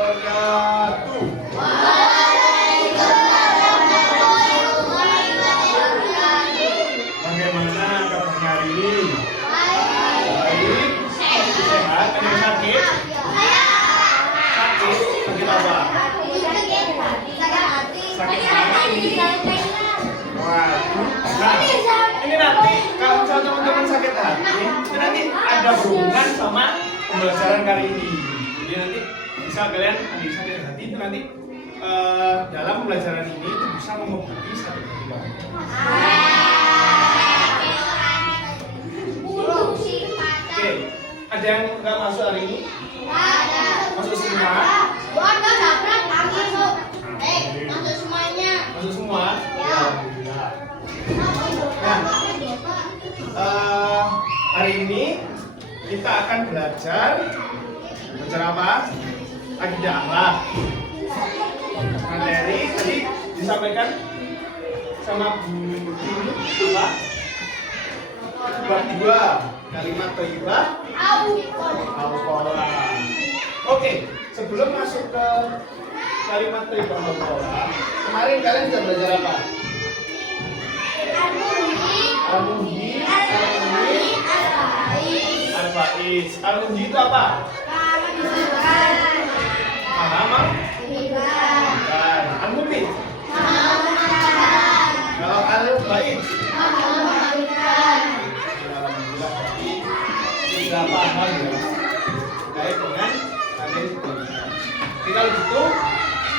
wabarakatuh. Bagaimana kabarnya hari ini? Baik. Sehat? Ada yang sakit? Sakit? Sakit apa? Sakit hati. Waduh. Nah, ini nanti kalau misalnya teman-teman sakit hati, ini nanti ada hubungan sama pembelajaran kali ini. Jadi nanti misal kalian ada sakit hati itu nanti dalam pembelajaran ini itu bisa mengobati sakit hati kalian. Oke, ada yang nggak masuk hari ini? Masuk semua? Masuk semuanya. Masuk semua? Ya. Alhamdulillah. Hari ini kita akan belajar apa? Akidah akhlak. Materi tadi disampaikan sama Bu Dini apa? Bab 2 kalimat thayyibah al-qalam. Oke, sebelum masuk ke kalimat thayyibah al-qalam, kemarin kalian sudah belajar apa? Al-Muhyi, Al-Faiz. Al-Muhyi itu apa? Paham? Bukan. Al-Mubin. Kalau Al-Faiz, alhamdulillah tadi tidak paham ya terkait dengan kalian itu. Jadi kalau gitu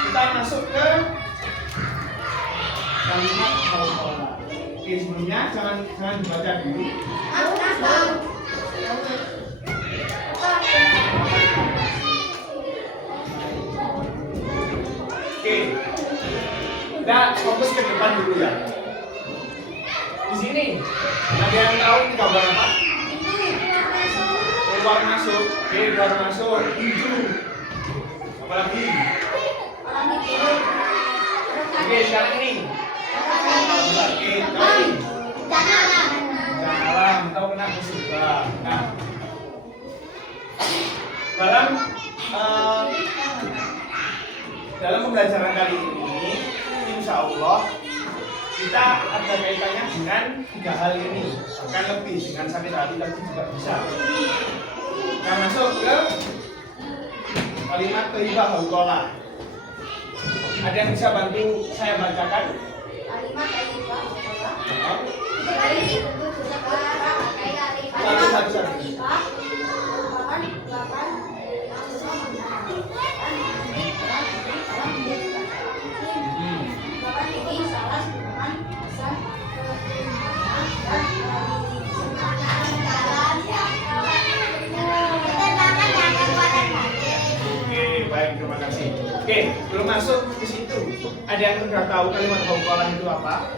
kita masuk ke kalimat al-qalam. Oke, sebelumnya jangan dibaca dulu. Oke, kita fokus ke depan dulu ya. Di sini ada yang tahu ini gambar apa? Keluar masuk. Oke, keluar masuk. Hijau. Apa lagi? Oke, sekarang ini. Oke, kali. Jangan tahu kena musibah. Nah, dalam pembelajaran kali ini, insya Allah kita ada kaitannya dengan 3 hal ini, bahkan lebih dengan sakit hati tadi juga bisa. Kita masuk ke kalimat thayyibah al-qalam. Ada yang bisa bantu saya bacakan? Satu-satu. Baik, terima kasih. Oke, belum masuk ke situ. Ada yang sudah tahu kalimat al-qalam itu apa?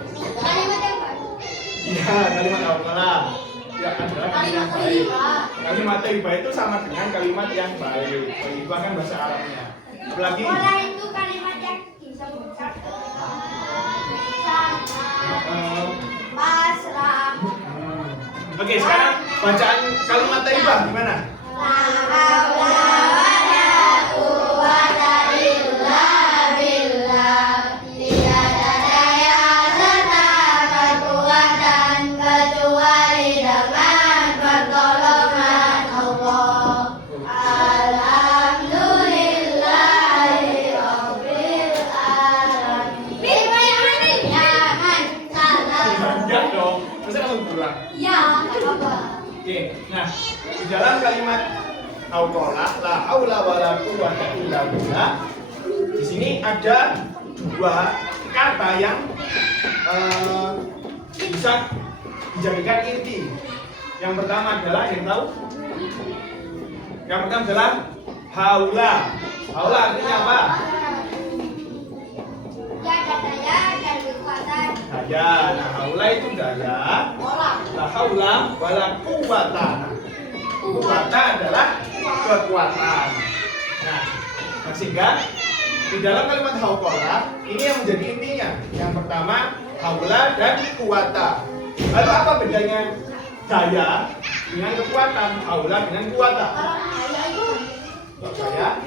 Iya, kalimat al-qalam. Ya, adalah kalimat yang baik. Kalimat thayyibah itu sama dengan kalimat yang baik. Thayyibah kan bahasa Arabnya. Apalagi? Itu kalimat yang bisa mengucapkan pasrah. Oke, sekarang bacaan kalimat thayyibah gimana? Oke, nah di dalam kalimat al-qalam la haula wala quwwata illa billah, di sini ada 2 kata yang bisa dijadikan inti. Yang pertama adalah yang tahu? Yang pertama adalah haula. Haula artinya apa? Daya. Nah, haula itu daya. La haula wala quwwata. Quwwata adalah kekuatan. Nah, sehingga di dalam kalimat haula ini yang menjadi intinya. Yang pertama haula dan quwwata. Lalu apa bedanya daya dengan kekuatan? Haula dengan quwwata. Saya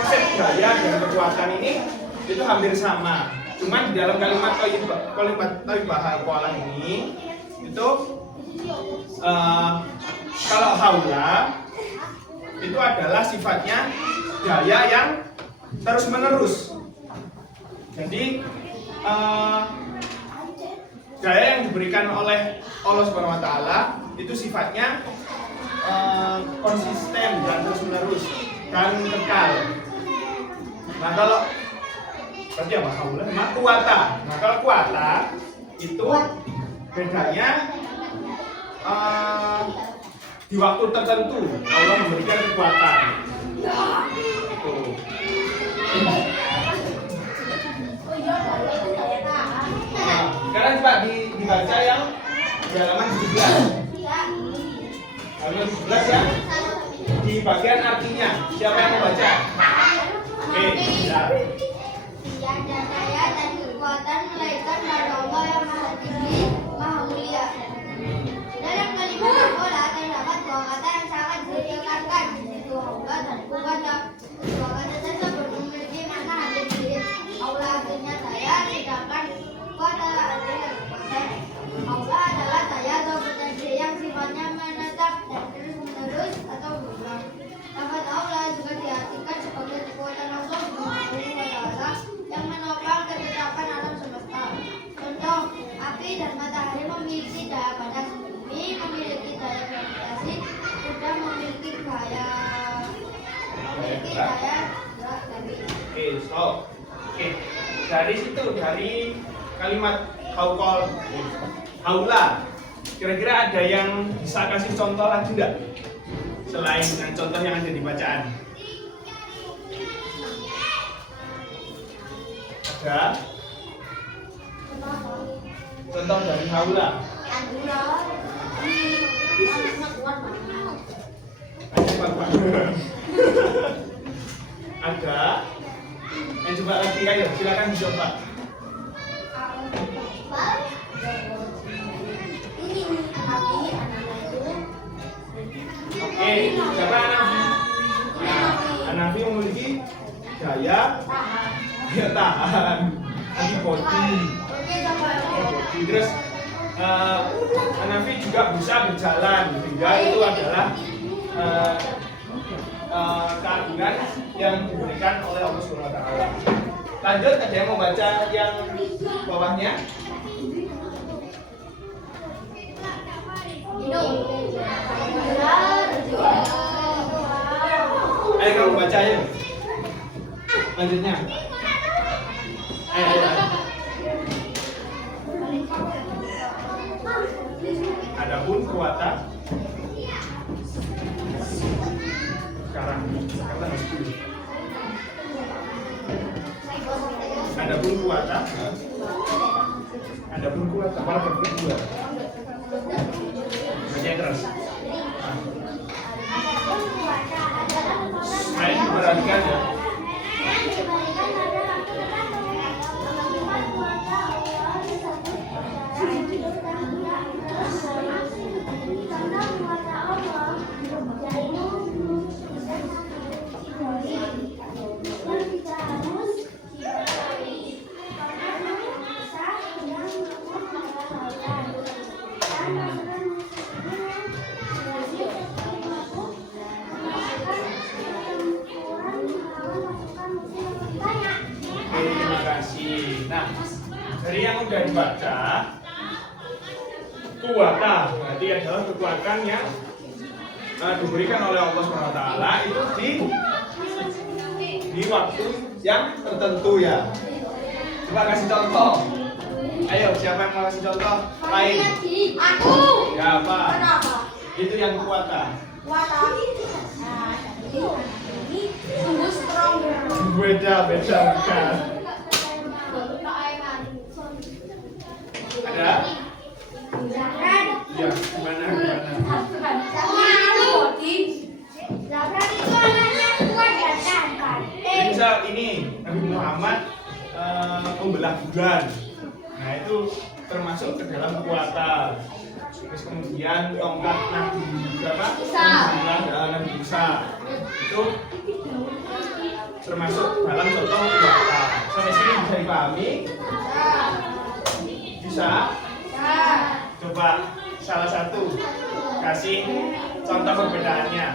konsep daya dan kekuatan ini itu hampir sama. Cuman di dalam kalimat Thayyibah Al-Qalah ini itu kalau haula itu adalah sifatnya daya yang terus menerus. Jadi daya yang diberikan oleh Allah Subhanahu Wa Taala itu sifatnya konsisten dan terus menerus dan kekal. Nah kalau berarti apa haula? Nah kuwata. Nah kalau kuwata itu bedanya di waktu tertentu Allah memberikan kekuatan. Tuh. Nah, sekarang coba dibaca yang di halaman 17. Halaman 17 ya. Di bagian artinya, siapa yang mau baca? Oke, ya. Tiada daya dan kekuatan melainkan pada Allah yang Maha Tinggi, Maha Mulia. Dalam kalimat haula terdapat dua kata yang sangat ditekankan, yaitu haula dan quwwata. Dua kata tersebut memiliki makna hampir mirip. Haula artinya daya, sedangkan quwwata artinya kekuatan. Haula adalah daya atau potensi yang sifatnya menetap dan terus-menerus atau berulang. Lafaz haula juga diartikan sebagai kekuatan Allah Subhanahu wa Ta'ala yang menopang ketetapan alam semesta. Contoh, api dan matahari memiliki daya panas, bumi memiliki daya gravitasi, kuda memiliki daya gerak tadi. Oke, stop. Oke, dari situ dari kalimat haula, kira-kira ada yang bisa kasih contoh lagi enggak? Selain dengan contoh yang ada di bacaan. Ada contoh dari haula. Ada yang coba lagi, ayo silakan dicoba. Oke, siapa Hanafi? Hanafi memiliki daya tahan, antibody. Terus Hanafi juga bisa berjalan, sehingga itu adalah keagungan yang diberikan oleh Allah Subhanahu Wa Taala. Lanjut, ada yang mau baca yang bawahnya? Ayo kamu baca ya. Lanjutnya. Ayo. Adapun kuwata sekarang harus dulu. Adapun kuwata malah berdua. Baca terus. Ayo perhatikan ya. Terima kasih. Nah, dari yang udah dibaca, kuwata berarti adalah kekuatan yang diberikan oleh Allah SWT itu di waktu yang tertentu ya. Coba kasih contoh. Ayo, siapa yang mau kasih contoh lain? Aku. Ya apa? Kenapa? Itu yang kuwata. Sungguh strong. Beda bukan. Ada? Ya, gimana? Zabran itu anaknya kuat dan tahan. Misal ini Nabi Muhammad membelah bulan. Nah itu termasuk ke dalam kekuatan. Terus kemudian tongkat Nabi berapa? Nabi Musa itu termasuk dalam contoh kuwata. Sampai sini bisa dipahami? Bisa? Coba salah satu kasih contoh perbedaannya.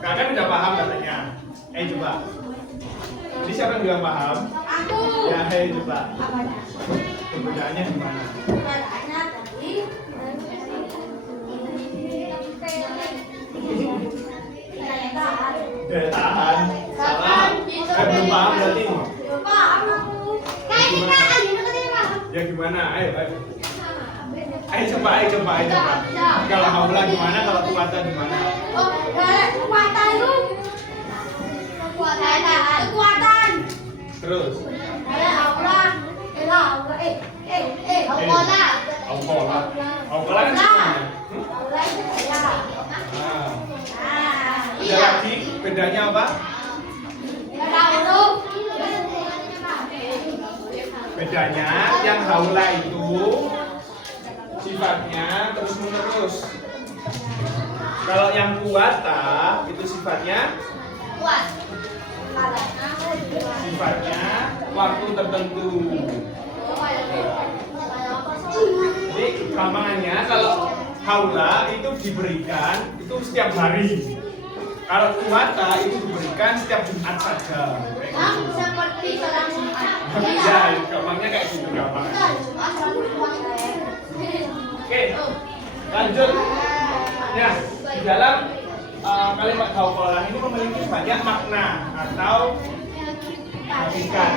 Kakak udah paham katanya. Coba. Jadi siapa yang bilang paham? Aku. Ya, coba. Perbedaannya gimana? Perbedaannya tadi Daya tahan. Salah. Belum paham berarti. belum paham aku. Kayak ini kan Ya gimana? Ayo. Coba. Kalau haula gimana? Kalau kuwata gimana? Oh, kekuatan itu kekuatan. Terus. Aura. Aukola kan semuanya. Aura itu saya. Nah, ada Iya. lagi bedanya apa? Ada huruf. Bedanya yang haula itu sifatnya terus menerus. Kalau yang kuwata itu sifatnya Kuat. waktu tertentu. Jadi gampangannya kalau haula itu diberikan itu setiap hari. Kalau kuwata itu diberikan setiap Jumat saja. Seperti salam Jumat. Ya, gampangnya kayak gitu gampangnya. Oke, lanjut. Ya, di dalam kalimat hauqalah ini memiliki banyak makna atau hakikat.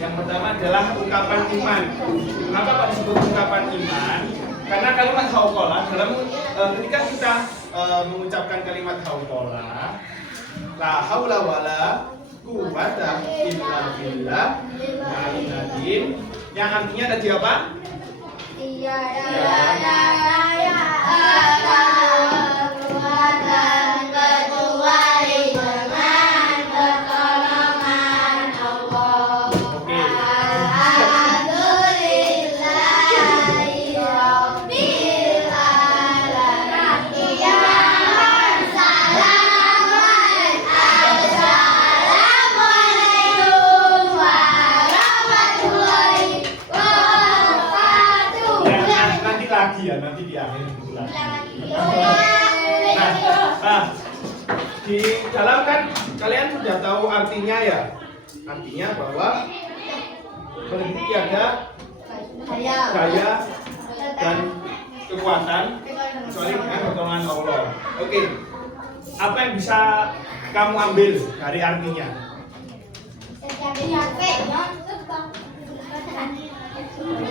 Yang pertama adalah ungkapan iman. Kenapa Pak disebut ungkapan iman? Karena kalimat hauqalah dalam ketika kita mengucapkan kalimat hauqalah, la haula wala quwwata illa billah yang artinya tadi apa? Iya, saya ada kekuatan kecuali dengan pertolongan Allah. Oke. Alhamdulillahirabbil alamin. Ya Assalamualaikum warahmatullahi wabarakatuh. Nanti lagi ya, nanti di akhir gitu lagi. Nah, di dalam kan kalian sudah tahu artinya ya. Artinya bahwa memiliki ada daya dan kekuatan kecuali dengan pertolongan Allah. Oke, apa yang bisa kamu ambil dari artinya?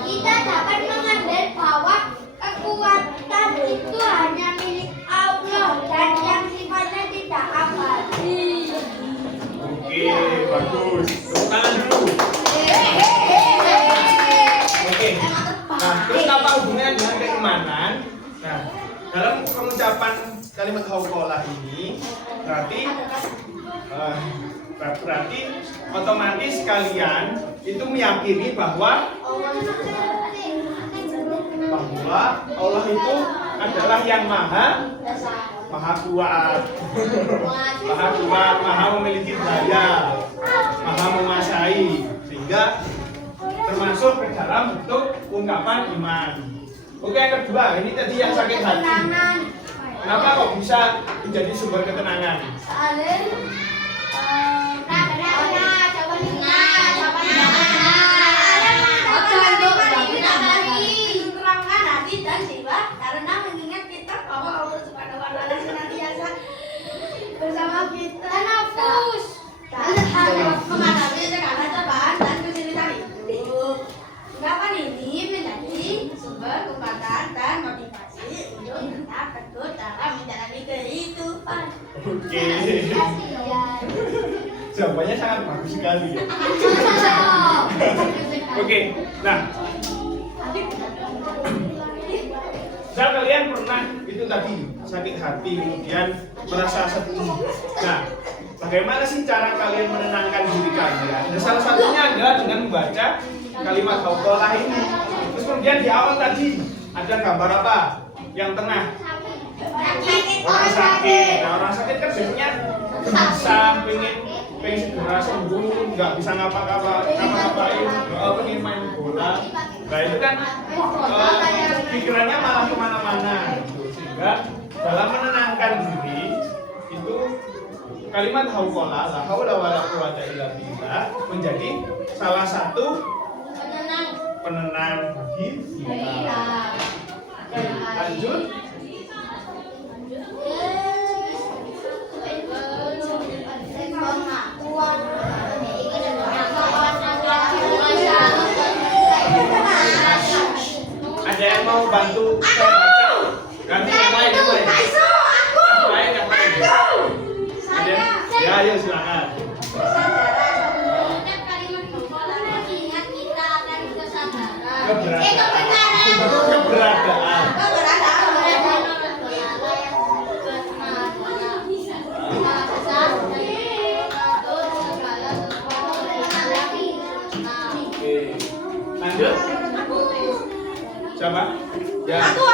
Kita dapat mengambil bahwa kekuatan itu hanya milik Allah dan yang sifatnya tidak abadi. Oke, bagus. Tepuk tangan dulu. Oke. Nah, terus apa hubungannya dengan keimanan? Nah, dalam pengucapan kalimat hauqalah ini berarti otomatis kalian itu meyakini bahwa Allah itu adalah yang maha kuat, maha memiliki daya, maha menguasai, sehingga termasuk ke dalam bentuk ungkapan iman. Oke, yang kedua, ini tadi yang sakit hati. Kenapa kok bisa menjadi sumber ketenangan? Karena mengingat kita bahwa Allah Subhanahu wa taala senantiasa bersama kita. Nafus. Menghadapi segala cobaan dan kesulitan itu. Ungkapan ini menjadi sumber kekuatan dan motivasi untuk tetap teguh dalam menjalani kehidupan. Oke. Jawabannya sangat bagus sekali ya. Oke, nah, misal kalian pernah itu tadi sakit hati kemudian merasa sedih. Nah, bagaimana sih cara kalian menenangkan diri kalian? Dan salah satunya adalah dengan membaca kalimat hauqalah ini. Terus kemudian di awal tadi ada gambar apa? Yang tengah orang sakit. Nah, orang sakit kan biasanya bisa pengen pengen segera sembuh, nggak bisa ngapa-ngapain, pengen main bola. Nah itu kan pikirannya malah kemana-mana gitu. Sehingga dalam menenangkan diri itu kalimat hauqala la haula wala quwata illa billah menjadi salah satu penenang bagi kita. Lanjut. Ada yang mau bantu saya baca? Ganti yang lain mulai. Yang lain yang lain. Ada yang? Ya, ayo silakan. Keberadaan. Oke. Lanjut. Siapa? Ya. Aku.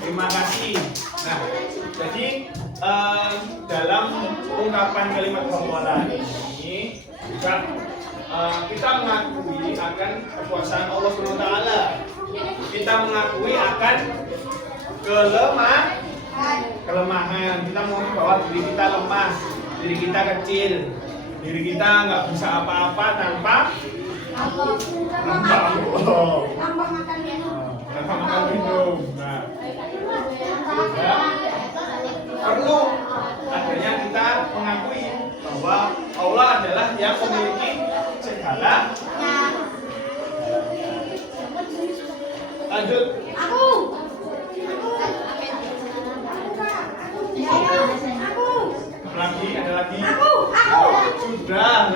Terima kasih. Nah, jadi dalam ungkapan kalimat hauqala ini juga kita mengakui akan kekuasaan Allah SWT. Kita mengakui akan kelemahan. Kita mengakui bahwa diri kita lemah, diri kita kecil, diri kita nggak bisa apa-apa tanpa Allah. Tanpa makan minum. Nah, ya, perlu adanya kita mengakui bahwa Allah adalah yang memiliki segala. Lanjut. Aku. Lagi, ada lagi. Aku. Sudah.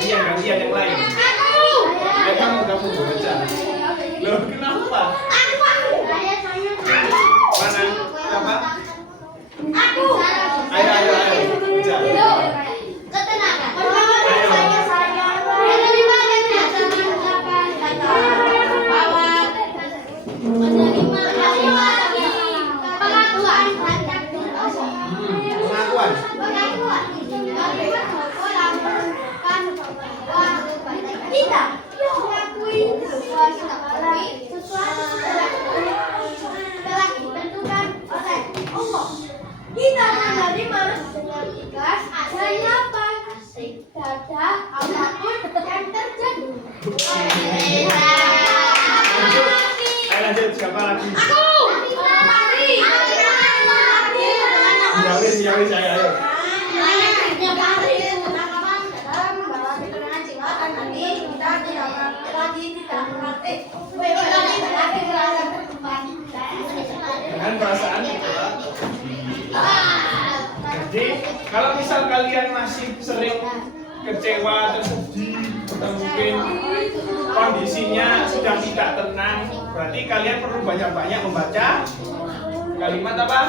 Gantian yang lain. Ya kamu baca. Loh, kenapa? Mana? Siapa? Aku. Ayo. Baca. Ketenangan. Pengakuan. Kita mengakui telah ditentukan oleh Allah. Kita menerima dengan ikhlas adanya dada apapun yang terjadi. Lanjut. Siapa lagi? Aku. Yawis, ayo. Dengan perasaan jadi kalau misal kalian masih sering kecewa atau sedih atau mungkin kondisinya sudah tidak tenang, berarti kalian perlu banyak-banyak membaca kalimat apa?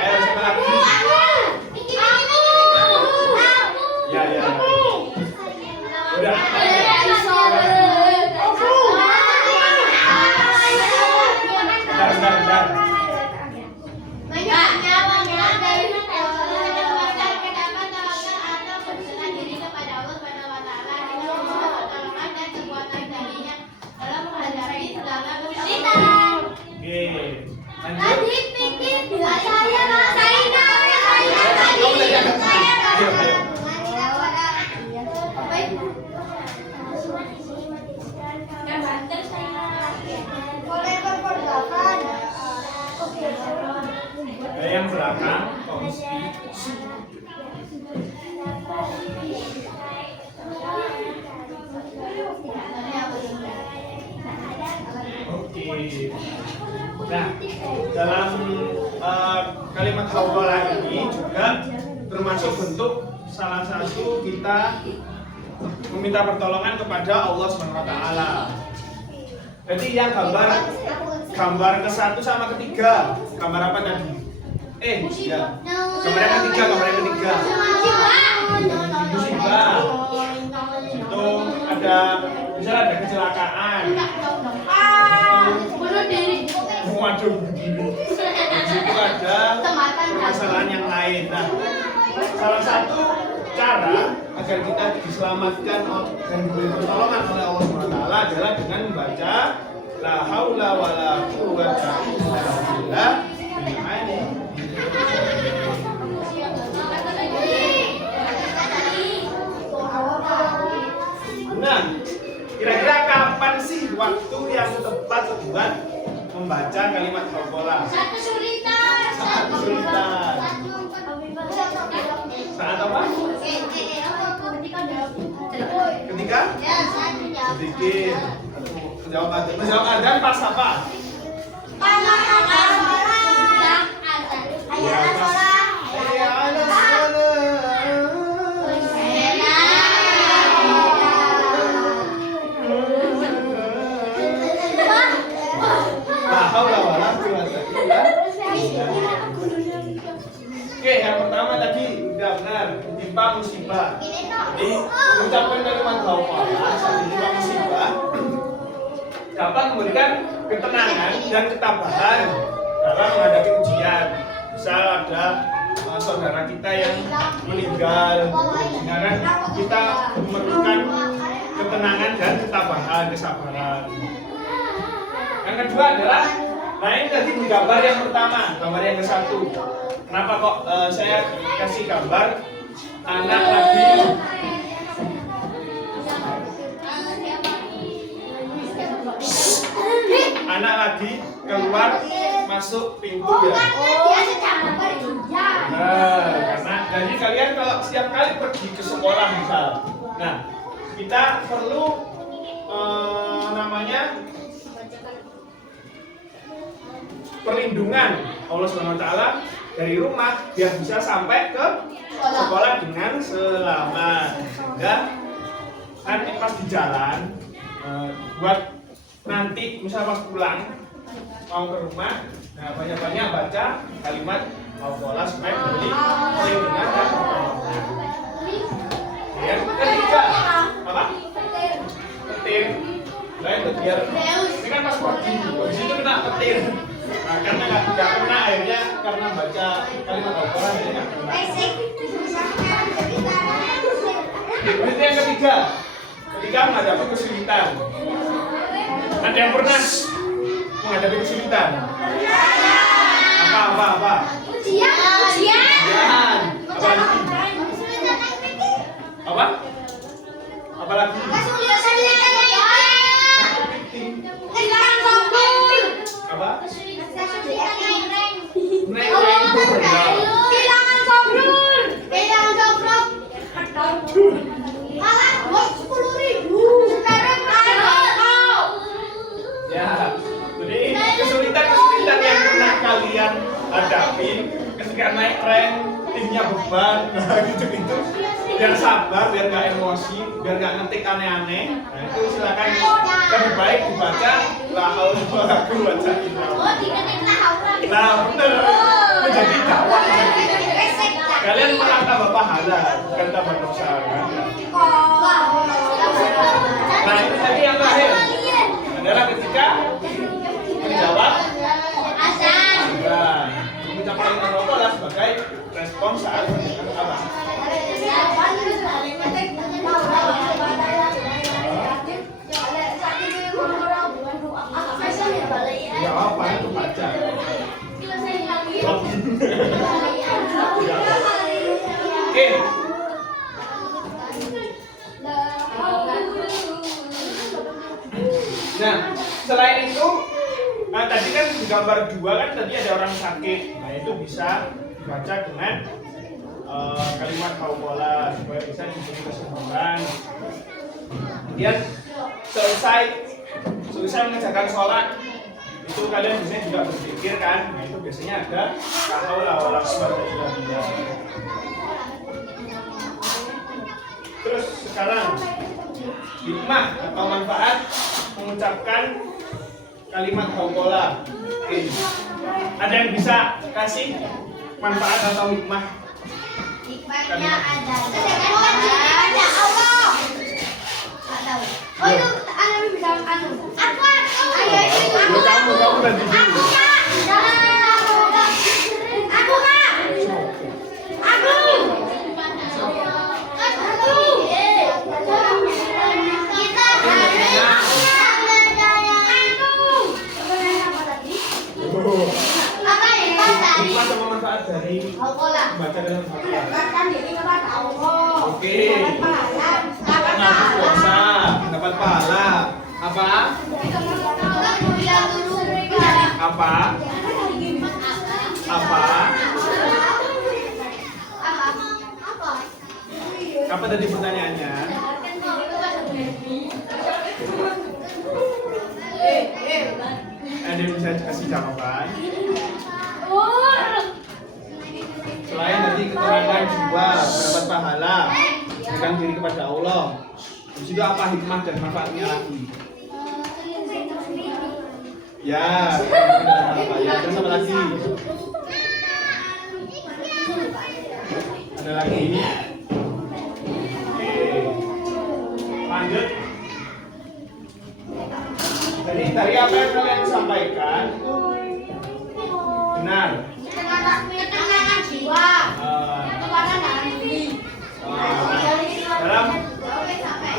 Ayo, siapa lagi? Ya. Udah. Bentar. Yang belakang kongsi. Oke. Nah, dalam kalimat hauqala ini juga termasuk bentuk salah satu kita meminta pertolongan kepada Allah SWT. Jadi yang gambar ke-1 sama ke-3, gambar apa tadi? Ya. Gambar yang ketiga. Musibah. Itu ada misalnya ada kecelakaan. Waduh. Di situ ada permasalahan yang lain. Nah, salah satu cara agar kita diselamatkan dan diberi pertolongan oleh Allah SWT adalah dengan membaca la haula wala quwwata illa billah. Nah, kira-kira kapan sih waktu yang tepat buat membaca kalimat hauqalah? Saat kesulitan. Saat apa? Ketika? Ya, saat menjawab. Sedikit. Menjawab adzan pas apa? Oke, yang pertama tadi udah benar, ditimpa musibah. Jadi mengucapkan kalimat hauqalah saat ditimpa musibah dapat memberikan ketenangan dan ketabahan dalam menghadapi ujian. Misal ada saudara kita yang meninggal, sehingga kan kita memerlukan ketenangan dan ketabahan, kesabaran. Yang kedua adalah, nah ini tadi di gambar yang pertama, gambar yang ke-1. Kenapa kok saya kasih gambar anak lagi keluar masuk pintu ya. Nah, karena jadi kalian kalau setiap kali pergi ke sekolah misal, nah kita perlu namanya perlindungan Allah SWT dari rumah biar bisa sampai ke sekolah dengan selamat. Dan kan pas di jalan buat nanti misal pas pulang mau ke rumah, nah banyak-banyak baca kalimat hauqalah supaya memberi perlindungan dan pertolongan. Yang ketiga apa? Petir. Nah itu biar ini kan pas pergi, habis itu kena petir. Nah, karena nggak kena akhirnya karena baca kalimat hauqalah jadi nggak kena. Itu yang ketiga, ketika menghadapi kesulitan. Ada yang pernah menghadapi kesulitan? Apa? Ujian. Apa lagi? Apa? Ya, jadi kesulitan yang pernah kalian hadapi ketika naik rank, timnya beban, gitu-gitu. Biar sabar, biar nggak emosi, biar nggak ngetik aneh-aneh. Nah itu silakan lebih baik dibaca la haula wala quwwata illa billah. Nah bener, menjadi dakwah. Kalian malah tambah pahala, bukan tambah dosa kan? Nah ini tadi yang terakhir adalah ketika menjawab azan. Mengucapkan kalimat hauqalah sebagai respon saat apa? Ya apa itu baca. Oke. Nah, selain itu, tadi kan di gambar 2 kan tadi ada orang sakit. Nah, itu bisa dibaca dengan kalimat hauqalah supaya bisa diberi kesembuhan. Kemudian selesai mengerjakan sholat, itu kalian biasanya juga berzikir kan? Nah, itu biasanya ada la haula wala quwwata illa billah. Terus sekarang hikmah atau manfaat mengucapkan kalimat hauqalah. Oke. Ada yang bisa kasih manfaat atau hikmah? Hikmahnya ada Allah. Tahu. Oh itu anak bisa anu. Aku. Ayo itu. Kamu ganti dulu. Aku Kak. Aku Kak. Aku. Kita harus apa ya Pak tadi? Hikmah sama manfaat dari Hauqalah. membaca dalam Al-Quran. Mendekatkan diri kepada Allah. Oke. Dapat Mengaku puasa, dapat pahala. Apa? Apa? Apa? Apa tadi pertanyaannya? Ada yang bisa kasih jawaban? Selain tadi keterangan jiwa, mendapat pahala, berikan diri kepada Allah. Di situ apa hikmah dan manfaatnya lagi? Ya, apa ya? Terus apa lagi? Ada lagi? Oke, lanjut. Jadi dari apa yang kalian sampaikan itu benar. Ketenangan jiwa. Ketenangan hati.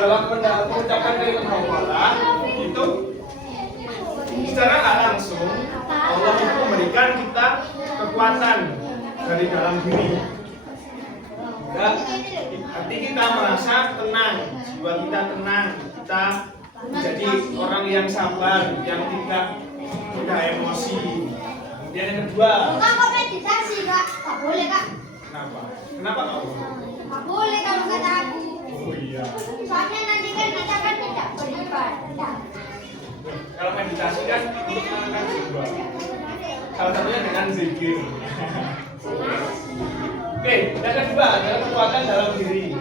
Dalam mengucapkan kalimat hauqalah itu secara nggak langsung Allah itu memberikan kita kekuatan dari dalam diri. Ya, hati kita merasa tenang, jiwa kita tenang, kita menjadi orang yang sabar, yang tidak mudah emosi. Kemudian yang kedua, Kak, kok meditasi Kak? Gak boleh Kak. kenapa? Kenapa nggak boleh? Gak boleh kalau kata aku. Oh iya. Soalnya nanti kan kita kan tidak beribadah. Kalau meditasi kan untuk menenangkan jiwa. Salah satunya dengan zikir. Oke, yang kedua adalah kekuatan dalam diri.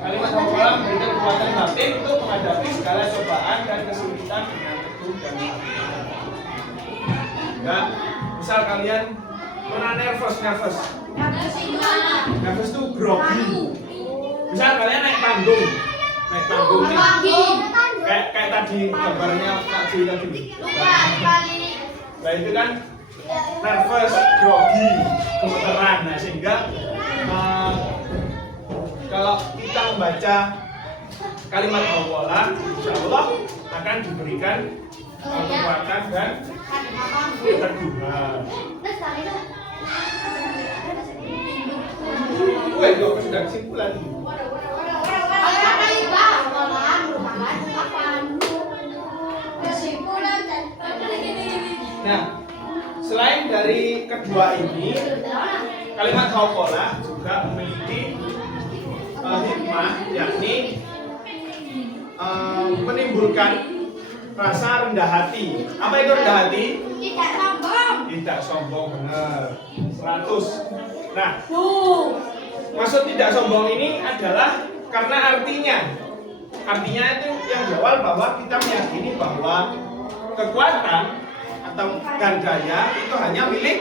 Kalimat hauqalah memberikan kekuatan batin untuk menghadapi segala cobaan dan kesulitan dengan teguh dan sabar. Ya, misal kalian pernah nervous. Nervous itu grogi. Misal kalian naik panggung nih. Kayak tadi gambarnya Kak Ji tadi. Nah itu kan nervous, grogi, gemeteran. Nah sehingga kalau kita membaca kalimat hauqalah, insya Allah akan diberikan kekuatan dan keteguhan. Weh, kok sudah kesimpulan? Nah, selain dari kedua ini, kalimat hauqalah juga memiliki hikmah, yakni menimbulkan rasa rendah hati. Apa itu rendah hati? Tidak sombong. Tidak sombong, benar. 100. Nah, maksud tidak sombong ini adalah karena artinya itu yang berawal bahwa kita meyakini bahwa kekuatan atau dan daya itu hanya milik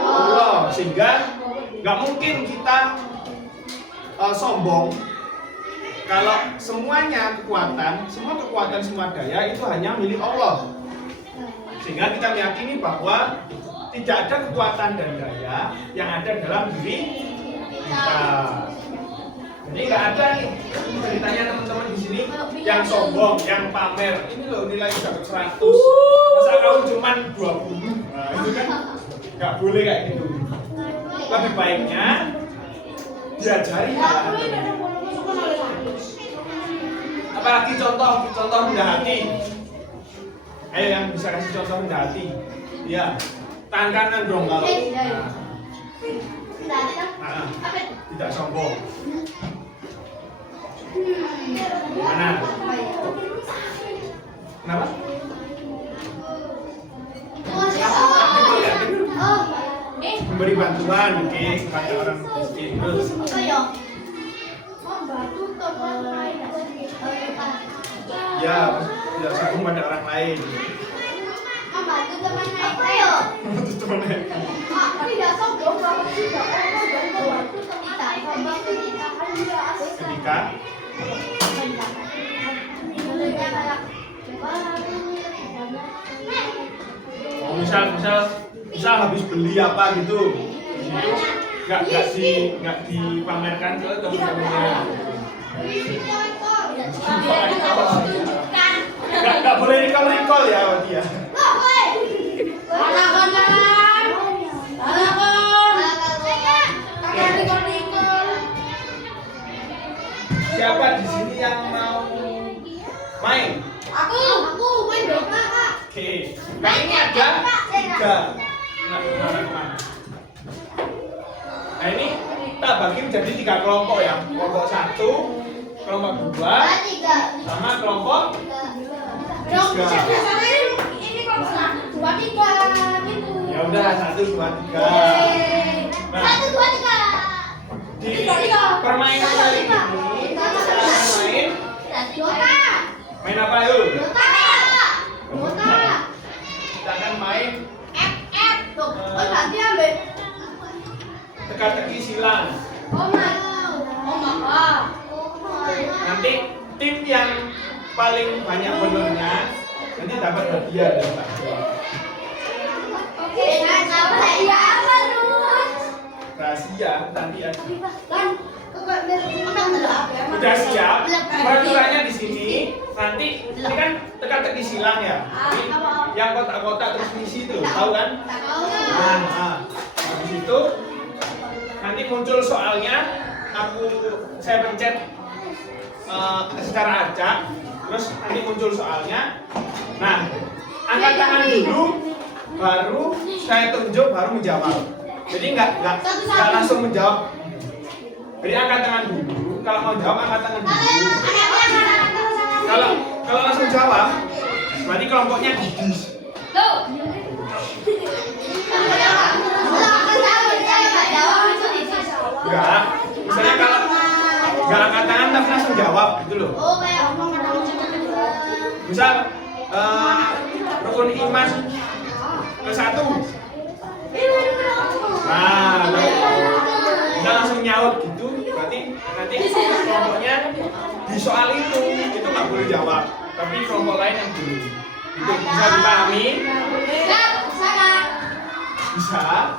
Allah, sehingga nggak mungkin kita sombong kalau semua kekuatan, semua daya itu hanya milik Allah. Sehingga kita meyakini bahwa tidak ada kekuatan dan daya yang ada dalam diri kita. Jadi nggak ada nih ceritanya teman-teman di sini yang sombong, yang pamer. Ini loh nilai dapat 100. Masa kau cuma 20? Nah, itu kan nggak boleh kayak gitu. Lebih baiknya diajari hal. Apalagi contoh rendah hati. Ayo yang bisa kasih contoh rendah hati. Ya, tangan kanan dong kalau. Nah, tidak sombong. Mana? Kenapa? Memberi bantuan, oke, kepada orang miskin. Terus. Apa ya? Membantu Ya, tidak sombong pada orang lain. Membantu teman naik ayo. Itu teman lain. Tidak sombong kalau tidak membantu teman Ketika oh, misal habis beli apa gitu, itu nggak dipamerkan ke teman-temannya. Nggak boleh recall ya sama dia. Siapa di sini yang mau main? Aku main Dota, Kak. Oke, nah ini ada 3. Kemana? Nah ini kita bagi menjadi 3 kelompok ya. Kelompok 1, kelompok 2, sama kelompok 3. Ini kelompok 2, 3 gitu. Ya udah 1, 2, 3. Nah, 1, 2, 3. di permainan kali ini kita akan main Dota. main apa yuk? Dota. Kita akan main F. Tuh. Oh, berarti ambil. teka-teki silang. Oh my. Nanti tim yang paling banyak benernya nanti dapat hadiah dari Pak Dua. Oke, ya apa terus? Rahasia nanti ada. Kan Udah siap? Peraturannya di sini. Nanti ini kan teka-teki silang ya. Ini yang kotak-kotak terus misi itu, tahu kan? Nah, habis itu nanti muncul soalnya. Saya pencet secara acak, terus nanti muncul soalnya. Nah, angkat tangan dulu, baru saya tunjuk, baru menjawab. Jadi nggak langsung menjawab. Jadi angkat tangan dulu. Kalau mau jawab angkat tangan dulu. Kalau langsung jawab, berarti kelompoknya gigis. Enggak. Misalnya kalau nggak angkat tangan tapi langsung jawab gitu loh. Oh, kayak ngomong Misal rukun iman ke-1. Nah, bisa langsung nyaut gitu, berarti nanti kelompoknya di soal itu nggak boleh jawab, tapi kelompok lain yang dulu. Itu bisa dipahami? Bisa.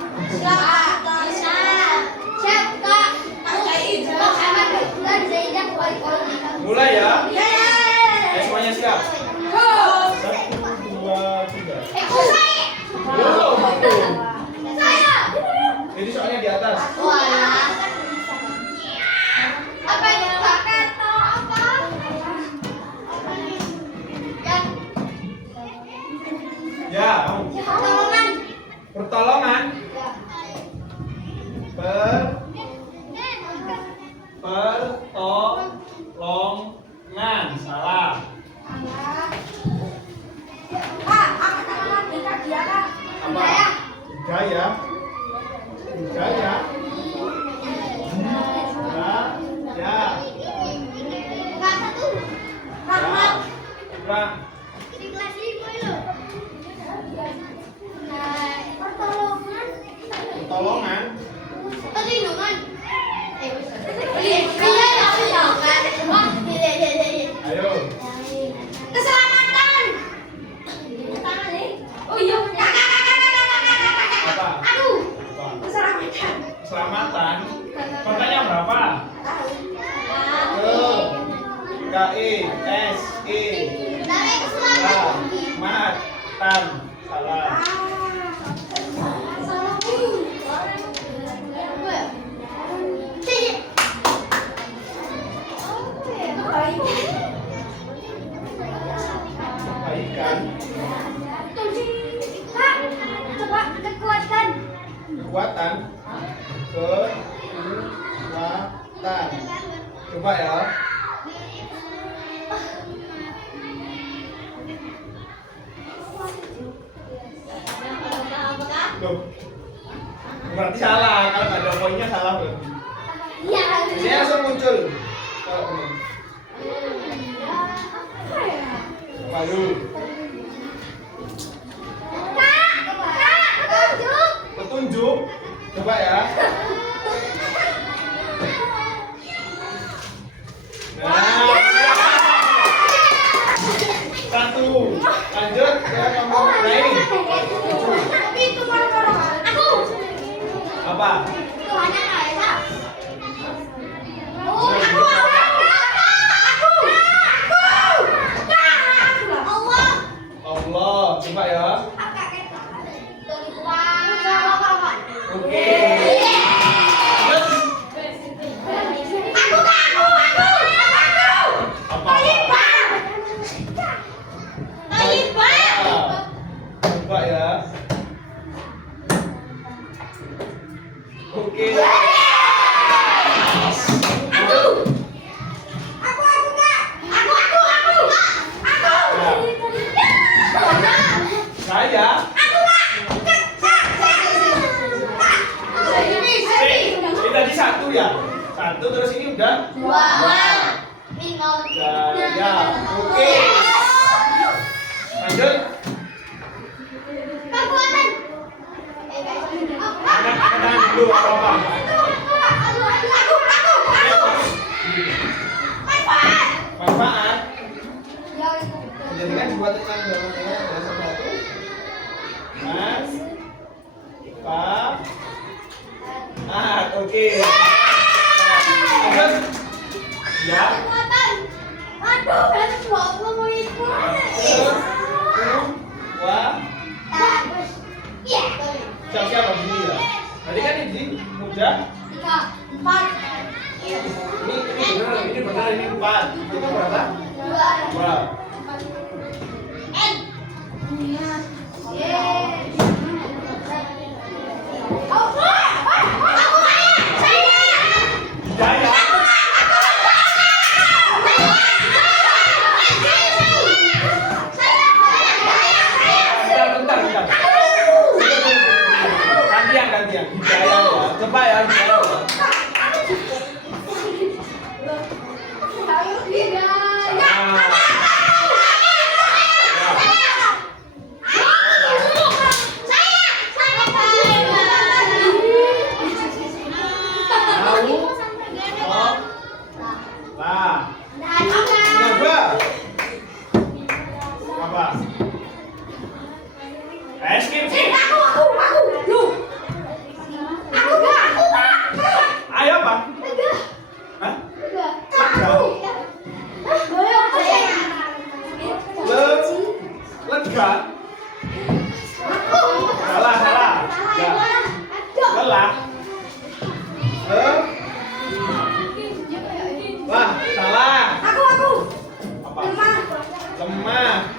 Mulai ya. Semuanya siap. 1, 2, 3. Jadi soalnya di atas. Apa ini paket atau apa? Ya, Pertolongan. pertolongan. Pertolongan. Salah. Kak, angkat tangan lagi, Kak, dia, Kak. Apa? 3 ya. 3 ya. Ya. Kak, 1. Rahmat. Kurang. Di kelas 5 itu. Pertolongan. Pertolongan. Perlindungan. Iya, ya, pertolongan. Wah, iya. Ayo. Keselamatan. Oh iya. Apa? Aduh. Apa? Keselamatan. Keselamatan. Kotaknya berapa? KESE. Keselamatan. Salah. Kebaikan. Coba kekuatan. Kekuatan. Kekuatan. Coba ya. Tuh. Berarti salah. Kalau nggak ada poinnya salah berarti. Iya. Ini langsung muncul. Kalau benar. Apa ya? Ayo. Petunjuk. Coba ya. Nah. Satu. Lanjut ke nomor lain. Apa? Allah. Coba ya. Oke. Apa? Coba ya. Oke. Saya. Ini tadi satu ya. Satu terus ini udah. Ya. Oke. Lanjut. Tenang dulu apa? Manfaat. Menjadikan sebuah tekan dalamnya ada sesuatu. Mas. Pak. Oke. Lanjut. Ya. Wah. Siapa begini ya? Tadi kan ini mudah. Ini benar ini 4. Itu berapa? 2. Hidayah. Bentar. Gantian. Hidayah ya. Coba ya hidayah. Apa? Skip. Ayo apa? Hah? Lega. Salah. Ya. Lelah. Wah, salah. Apa? Lemah.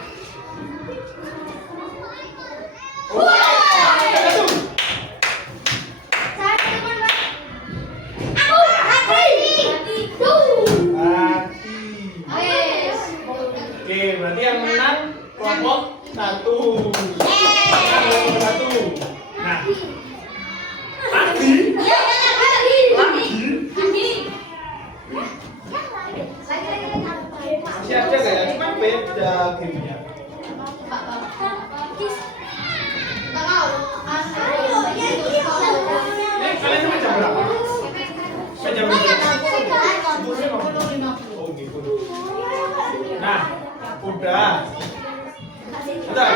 Oke, berarti yang menang kelompok 1. Nah, lagi. Masih ada nggak ya? Cuma beda gamenya. Kalian sampai jam berapa? Sampai jam berapa? Oh gitu. Nah, udah. Udah,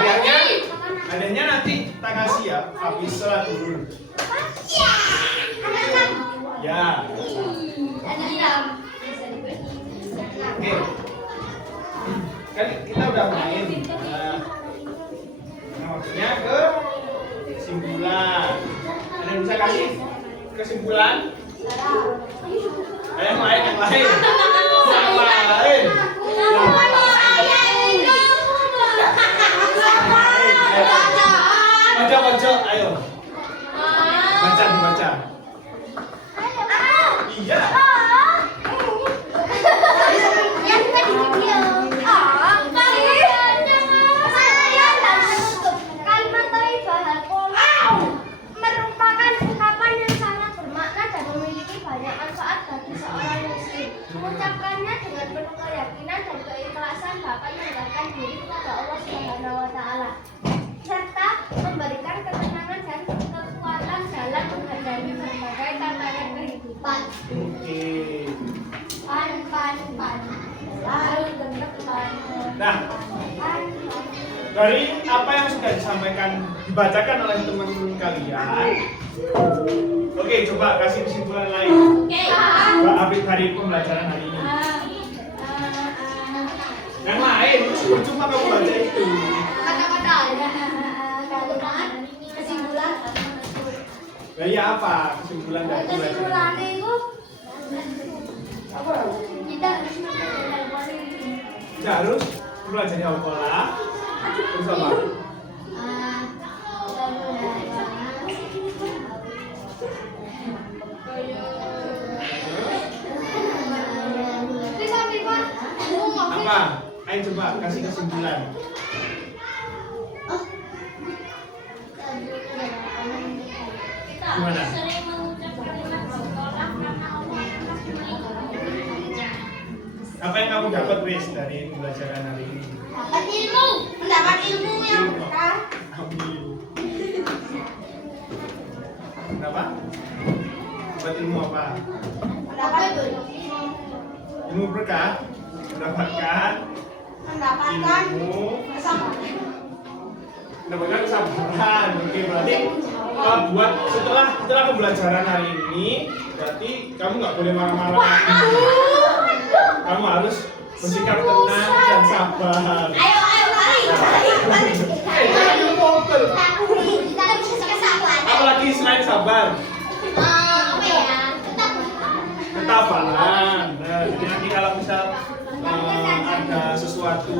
hadiahnya nanti kita kasih ya. Habis sholat dulu. Ya. Oke. Kan kita udah main. Nah, maksudnya ke kesimpulan. Ada yang bisa kasih kesimpulan? Yang lain. Baca, ayo. Baca. Iya. Kalimat thayyibah merupakan ungkapan yang sangat bermakna dan memiliki banyak manfaat bagi seorang muslim. mengucapkannya dengan penuh keyakinan dan keikhlasan, bahkan mendekatkan diri kepada Allah Subhanahu wa taala, serta memberikan ketenangan dan kekuatan dalam menghadapi berbagai tantangan kehidupan. Oke. Pan. Lalu gendek pan. Nah, dari apa yang sudah dibacakan oleh teman kalian, oke, coba kasih kesimpulan lain. Mbak Abid hari pembelajaran hari ini. Yang lain, cuma kamu baca itu. Kata-kata kalimat kesimpulan. Nah, iya apa kesimpulan dari pembelajaran? Kesimpulannya itu kita harus mempelajari Kita harus mempelajari Al-Qur'an. Terus apa? Apa? Ayo coba kasih kesimpulan. Gimana? sering mengucap kalimat bertolak karena Allah telah melindungi. Apa yang kamu dapat wis dari pembelajaran hari ini? Mendapat ilmu yang besar. Amin. Kenapa? Dapat ilmu apa? Mendapat Ilmu berkah. Mendapatkan ilmu. Mendapatkan kesabaran. Oke, berarti buat setelah pembelajaran hari ini, berarti kamu nggak boleh marah-marah lagi. Kamu harus bersikap tenang dan sabar. Ayo, balik. Jangan fokus. Kita bisa kesabaran. Apalagi selain sabar, Apa ya? ketabahan. Nah, jadi nanti kalau misal ada sesuatu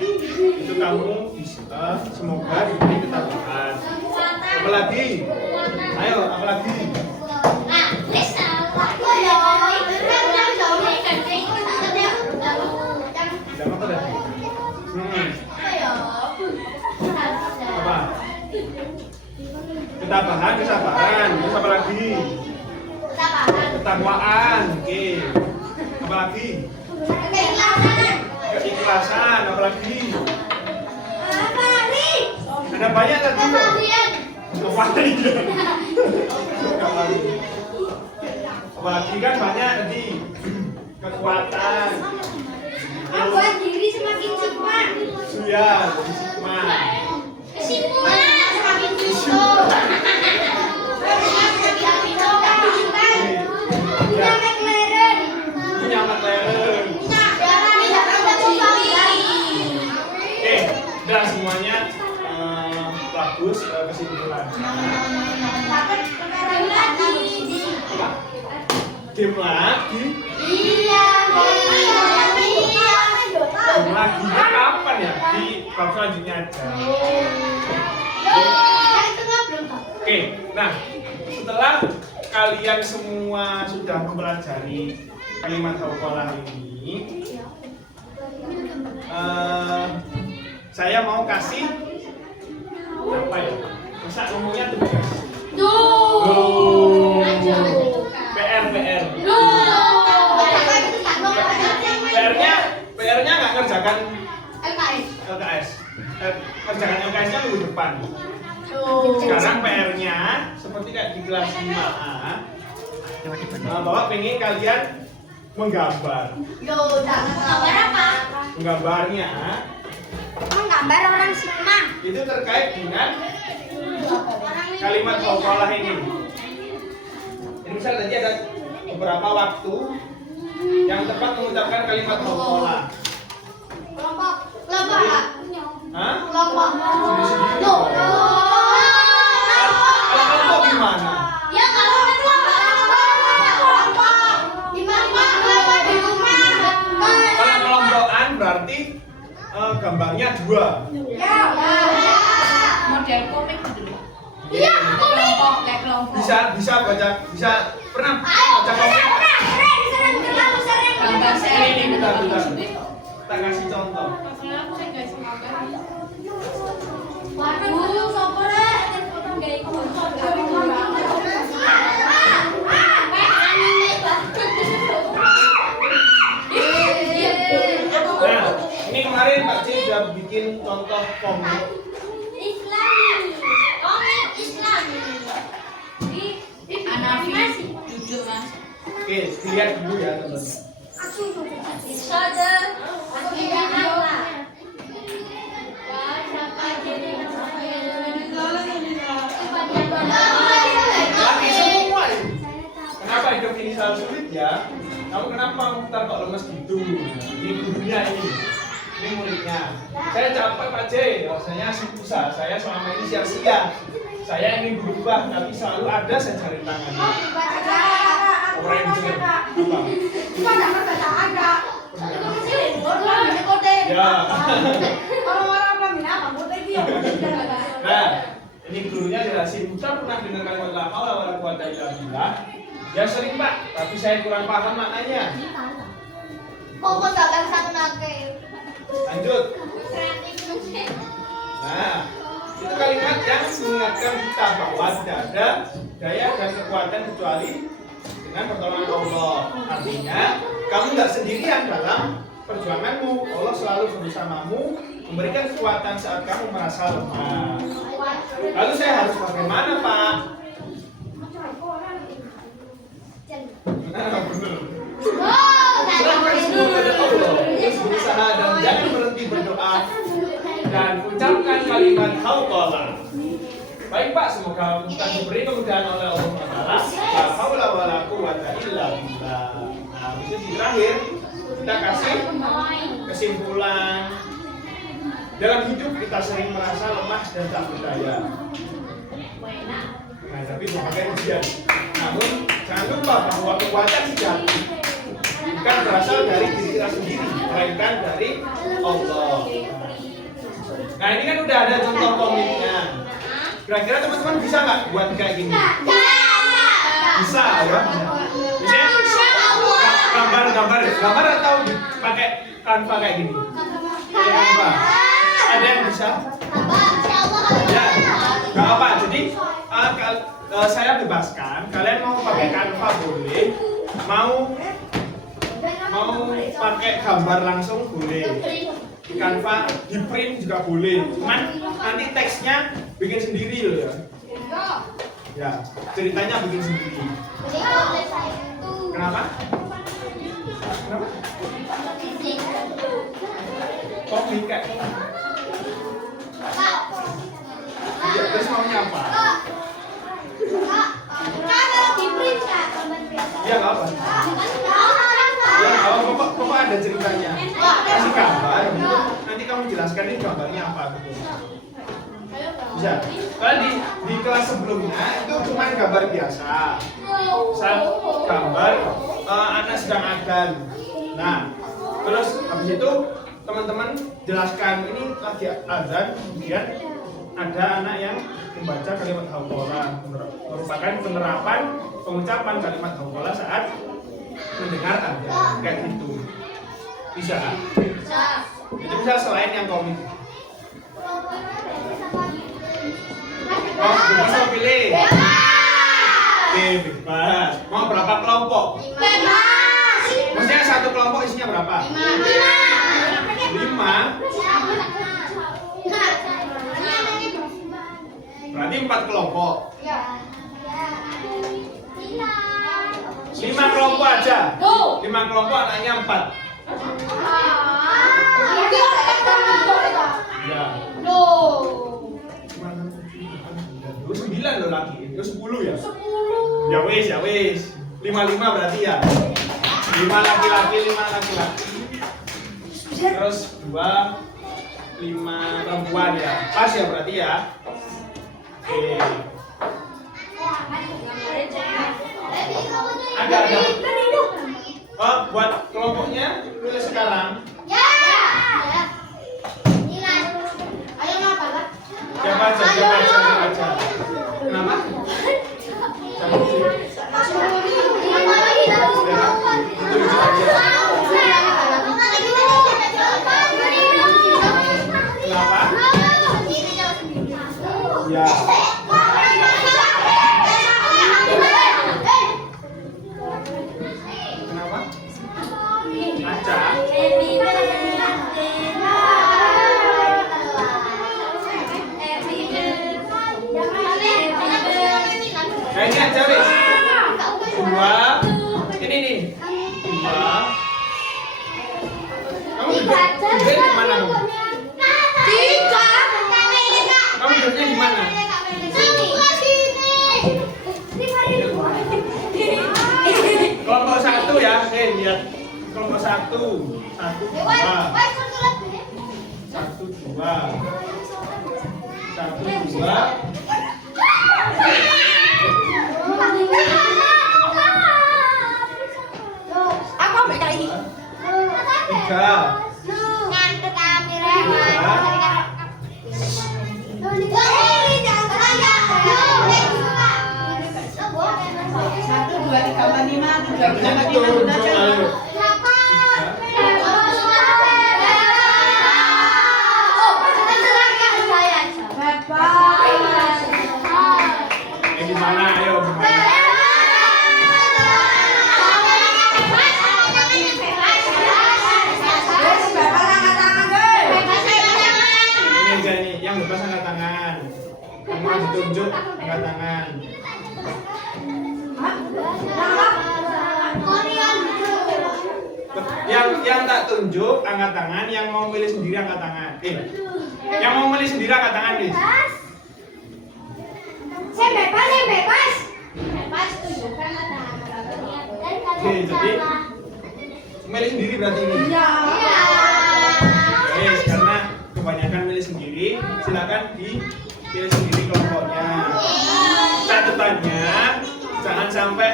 itu kamu bisa semoga diberi ketabahan. Apalagi? Ayo, apalagi? Jangan apa tadi? Apa? Ketabahan, kesabaran. Terus apa lagi? Ketakwaan. Oke. Apa lagi? Keikhlasan. Apa lagi? Ada banyak tadi. Apa lagi? Apalagi kan banyak tadi. Kekuatan. Membuat diri semakin cepat. Suya, hikmah. Kesimpulan semakin jujur. Punya McLaren. Punya McLaren. Oke, udah semuanya bagus kesimpulan. Apa? Game lagi? Game lagi kapan ya? Di bab selanjutnya aja. Oke, nah setelah kalian semua sudah mempelajari kalimat hauqalah ini, saya mau kasih apa ya? Masa ngomongnya tugas? PR. PR-nya nggak ngerjakan LKS. Kerjakan LKS-nya minggu depan. Sekarang PR-nya seperti kayak di kelas 5A. Bapak pengen kalian menggambar. Menggambarnya Menggambar orang Simang. itu terkait dengan kalimat hauqalah ini. Ini misal tadi ada beberapa waktu yang tepat mengucapkan kalimat hauqalah. Kelompok. Hah? Kelompok. Sendiri-sendiri. Loh. Kalau kelompok gimana? Ya kalau kelompok. Di rumah. Kalau kelompokan berarti gambarnya 2. Ya. Model komik gitu. Iya, Kelompok kayak kelompok. Bisa pernah baca komik? Sering. Gambar seri ini Bentar. betul. Kita kasih contoh. Masalah aku sih guys gambar. Waduh, sopo rek? Enggak ikut. kemarin Pak C udah bikin contoh komik. Islami. Komik Islami. Anafi duduk mas. Oke, dilihat dulu ya teman. Sada. Akidah Allah. Lagi semua ini. Kenapa hidup ini selalu sulit ya? Kamu kenapa mutar kok lemes gitu? Ini gurunya ini. Ini muridnya. Saya capek Pak J, rasanya susah. Saya selama ini sia-sia. Saya ingin berubah, tapi selalu ada saya cari tangan. Ranger. Apa? Ya. Nah, ini gurunya jelasin. Kita pernah dengar kalimat la haula wala quwata illa billah. Ya sering Pak, tapi saya kurang paham maknanya. Lanjut. Nah, itu kalimat yang mengingatkan kita bahwa tidak ada daya dan kekuatan kecuali dengan pertolongan Allah. Artinya, kamu nggak sendirian dalam perjuanganmu. Allah selalu bersamamu, memberikan kekuatan saat kamu merasa lemah. Lalu saya harus bagaimana, Pak? Nah, benar. Serahkan semua pada Allah. Terus berusaha dan jangan berhenti berdoa dan ucapkan kalimat hauqalah. Baik Pak, semoga kita diberi kemudahan oleh Allah Taala. La haula wala quwata illa billah. Nah, di terakhir kita kasih kesimpulan. Dalam hidup kita sering merasa lemah dan tak berdaya. Nah, tapi berbagai ujian. Namun jangan lupa bahwa kekuatan sejati bukan berasal dari diri kita sendiri, melainkan dari Allah. Nah, ini kan udah ada contoh komiknya. Kira-kira teman-teman bisa nggak buat kayak gini? Bisa ya? Gambar atau pakai Canva kayak gini? Canva. Ada yang bisa? Ya, nggak apa. Jadi saya bebaskan. Kalian mau pakai Canva boleh, mau pakai gambar langsung boleh. Di Canva di print juga boleh. Cuman nanti teksnya bikin sendiri loh ya. Ya, ceritanya bikin sendiri. Kenapa? Kenapa? Komik kayak. Ya, terus maunya apa? Iya nggak apa. Ya kalau pokok ada ceritanya. Kasih gambar. Nanti kamu jelaskan ini gambarnya apa gitu. Bisa. Kalau di kelas sebelumnya itu cuma gambar biasa. Saya gambar anak sedang adzan. Nah, terus habis itu teman-teman jelaskan ini lagi adzan, kemudian ada anak yang membaca kalimat hauqalah, merupakan penerapan pengucapan kalimat hauqalah saat mendengar adzan, kayak gitu. Bisa? Itu bisa selain yang komik. Oh, bisa pilih. Oke, bebas. Mau berapa kelompok? Maksudnya satu kelompok isinya berapa? 5. Berarti 4 kelompok. 5 kelompok aja. 5 kelompok anaknya 4. Ya. 9 loh lagi. Itu 10 ya? 10. Ya wis. 5 berarti ya. 5 laki-laki, 5 laki-laki. Terus 5 perempuan ya. Pas ya berarti ya. Oke. Ada. Oh, buat kelompoknya tulis sekarang. Siapa aja. Kenapa? Ya. Kenapa? Aca. satu. Satu, Woi, dua. woi, satu lagi. Satu, dua. Satu, dua. Aku ambil kali ini. Tiga. Ngantuk kamera. Satu, dua, tiga, empat, lima, tujuh, Yang delapan, itu, lima, enam, ayo. tujuh. Gimana? Ayo, gimana? Ini aja ini, yang bebas angkat tangan. Yang mau ditunjuk angkat tangan. Yang tak tunjuk angkat tangan, yang mau milih sendiri angkat tangan. Yang mau milih sendiri angkat tangan, Dis. Saya bebas, saya bebas. Bebas tunjukkan ada. Oke, jadi milih sendiri berarti ini. Iya. Oke, karena kebanyakan milih sendiri, silakan dipilih sendiri kelompoknya. Catatannya jangan sampai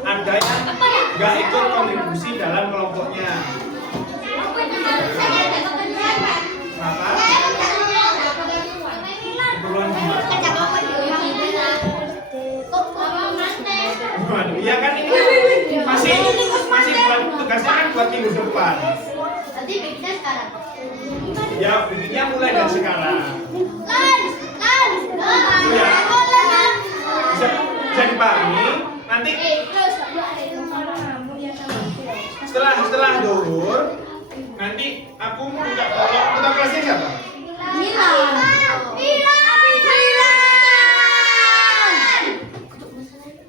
ada yang nggak ikut kontribusi dalam kelompoknya. Kenapa? Keperluan gimana? Waduh, iya kan ini masih buat tugasnya kan buat minggu depan. Nanti bikinnya sekarang. Ya, bikinnya mulai dari sekarang. Ya. Bisa dipahami. Nanti setelah duhur, nanti aku minta tolong. Ketua kelasnya siapa?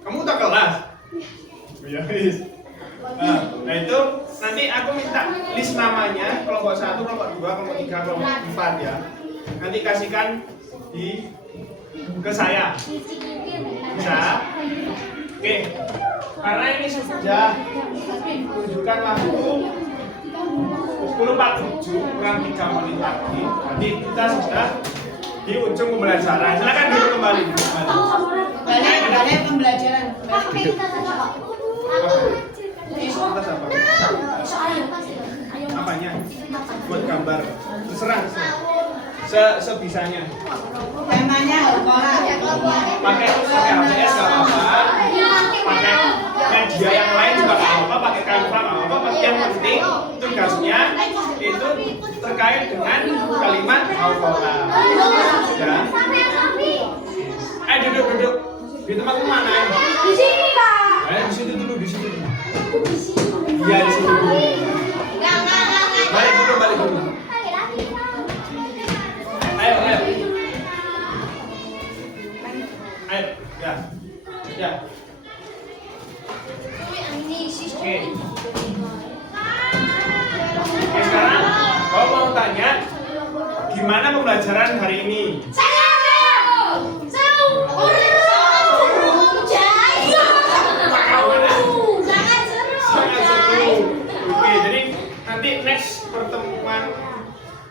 Kamu ketua kelas? Ya, wis. Nah itu nanti aku minta list namanya kelompok 1, kelompok 2, kelompok 3, kelompok 4 ya. Nanti kasihkan ke saya. Bisa? Oke. Karena ini sudah menunjukkan waktu 10.47 kurang 3 menit lagi. Jadi kita sudah di ujung pembelajaran. Silakan duduk kembali. Balik pembelajaran. Atas apa? Apanya? Buat gambar. Terserah. Sebisanya. Temanya Al-Quran. Pakai HPS nggak apa-apa. Pakai media yang lain juga nggak apa-apa. Pakai Canva nggak apa-apa. Yang penting tugasnya itu terkait dengan kalimat Al-Quran. Ya. Duduk. Di tempatmu mana? Di sini, Kak. Di situ dulu, di situ. Iya, di situ dulu. Balik dulu. Ayo. Ya. Oke. Sekarang kau mau tanya gimana pembelajaran hari ini? Sangat seru. Oke, jadi nanti next pertemuan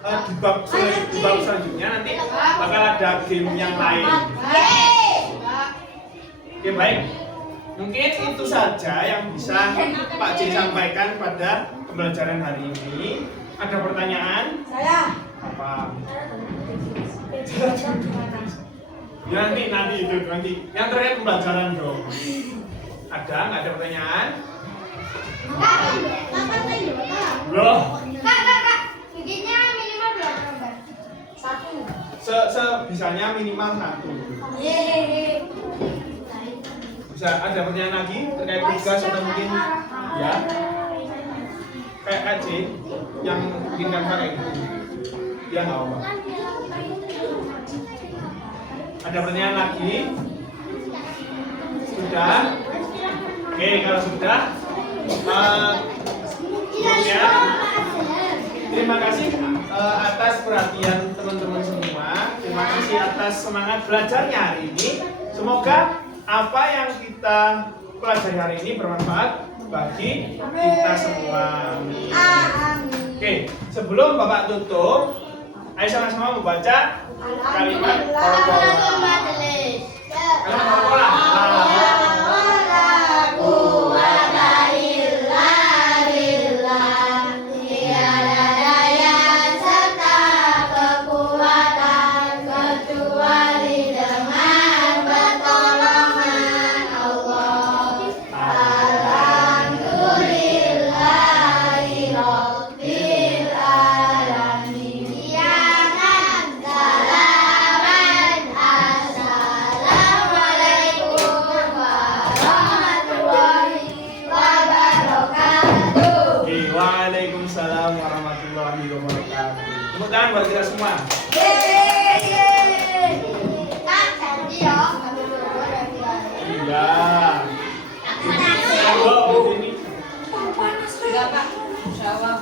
di bab selanjutnya nanti bakal ada game yang lain. Oke, baik. Mungkin itu saja yang bisa Pak J sampaikan pada pembelajaran hari ini. Ada pertanyaan? Saya. Apa? Ya, nanti. Yang terkait pembelajaran dong. Nggak ada pertanyaan? Loh, Kak. Bikinnya minimal berapa lembar? 1. sebisanya minimal 1. Bisa ada pertanyaan lagi terkait tugas atau mungkin ya? Kayak Kak J yang bikin Canva kayak gitu. Dia nggak apa. Ada pertanyaan lagi? Sudah? Oke, kalau sudah, sebelumnya terima kasih atas perhatian teman-teman semua. Terima kasih atas semangat belajarnya hari ini. Semoga apa yang kita pelajari hari ini bermanfaat bagi kita semua. Amin. Oke, sebelum Bapak tutup, ayo sama-sama membaca kalimat Tahiyatul Al-Qur'an. majelis. Kalimat Al-Qur'an. Tiada daya serta kekuatan kecuali dengan pertolongan Allah. Alhamdulillahi Rabbil alamin. Ya salaman, assalamualaikum warahmatullahi wabarakatuh. Oke, Waalaikumsalam warahmatullahi wabarakatuh. Tepuk tangan buat kita semua. Kak, janji ya. Aku berdua dan kita. Iya. Monggo, Bu Dini. Enggak, Pak. Insya Allah.